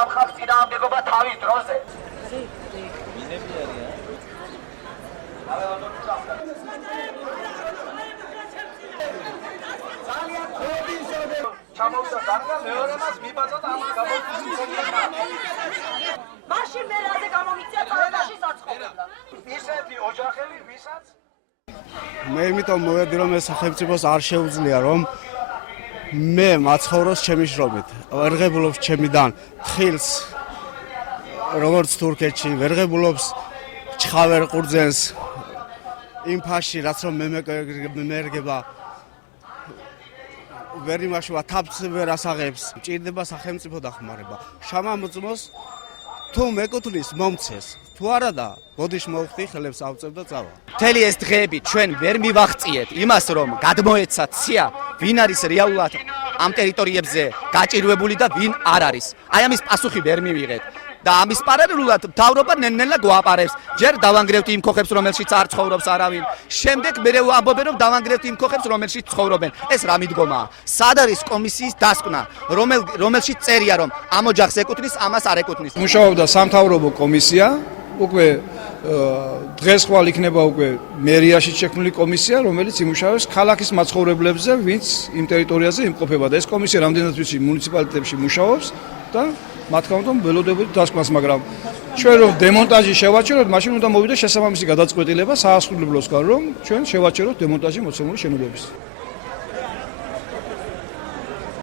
ამ ხალხს წინააღმდეგობა თავის დროზე. ჩამოვიდა გარდა მეორე მას მიბაძოთ ამის გამოცდილება. მაშინ მე რაზე გამომიწია წარბაში საცხოვრებლად. ისეთი ოჯახები ვისაც მე იმიტომ მოვედი რომ ეს სახელმწიფოს არ შეუძლია რომ მე მაცხოვროს ჩემი შრომით. ვერ ღებულობს ჩემიდან თხილს როგორც თურქეთში, ვერ ღებულობს ჩხავერ ყურძენს იმ ფაში რაც რომ მემერგება ვერ იმაშვა თაფს ვერ ასაღებს. მჭირდება სახელმწიფო დახმარება. შამამოწმოს თუ მეკუთვნის მომცეს თუ არა და ბოდიშ მოვხდი ხელებს ავწევ და წავა. მთელი ეს დღეები ჩვენ ვერ მივაღწიეთ იმას რომ გადმოეცათ სია ვინ არის რეალურად ამ ტერიტორიებზე გაჭირვებული და ვინ არ არის. აი ამის პასუხი ვერ მივიღეთ. და ამის პარალელურად მთავრობა ნელ-ნელა გვააპარებს. ჯერ დავანგრევთ იმ ქოხებს, რომელშიც არ ცხოვრობს არავინ. შემდეგ მე ვამბობენ, რომ დავანგრევთ იმ ქოხებს, რომელშიც ცხოვრობენ. ეს რა მიდგომაა? სად არის კომისიის დასკვნა, რომელშიც წერია, რომ ამ ოჯახს ეკუთვნის, ამას არ ეკუთვნის. მუშაობდა სამთავრობო კომისია, უკვე დღეს ხვალ იქნება უკვე მერიაში შექმნილი კომისია, რომელიც იმუშავებს ქალაქის მაცხოვრებლებზე, ვინც იმ ტერიტორიაზე იმყოფება და ეს კომისია რამდენად ვიცი მუნიციპალიტეტებში მუშაობს და მათ თქმა უნდა ველოდებოდი დასკვნას, მაგრამ ჩვენ რომ დემონტაჟი შევაჩეროთ, მაშინ უნდა მოვიდეს შესაბამისი გადაწყვეტილება საასრულებლოსგან, რომ ჩვენ შევაჩეროთ დემონტაჟი მოცემული შენობების.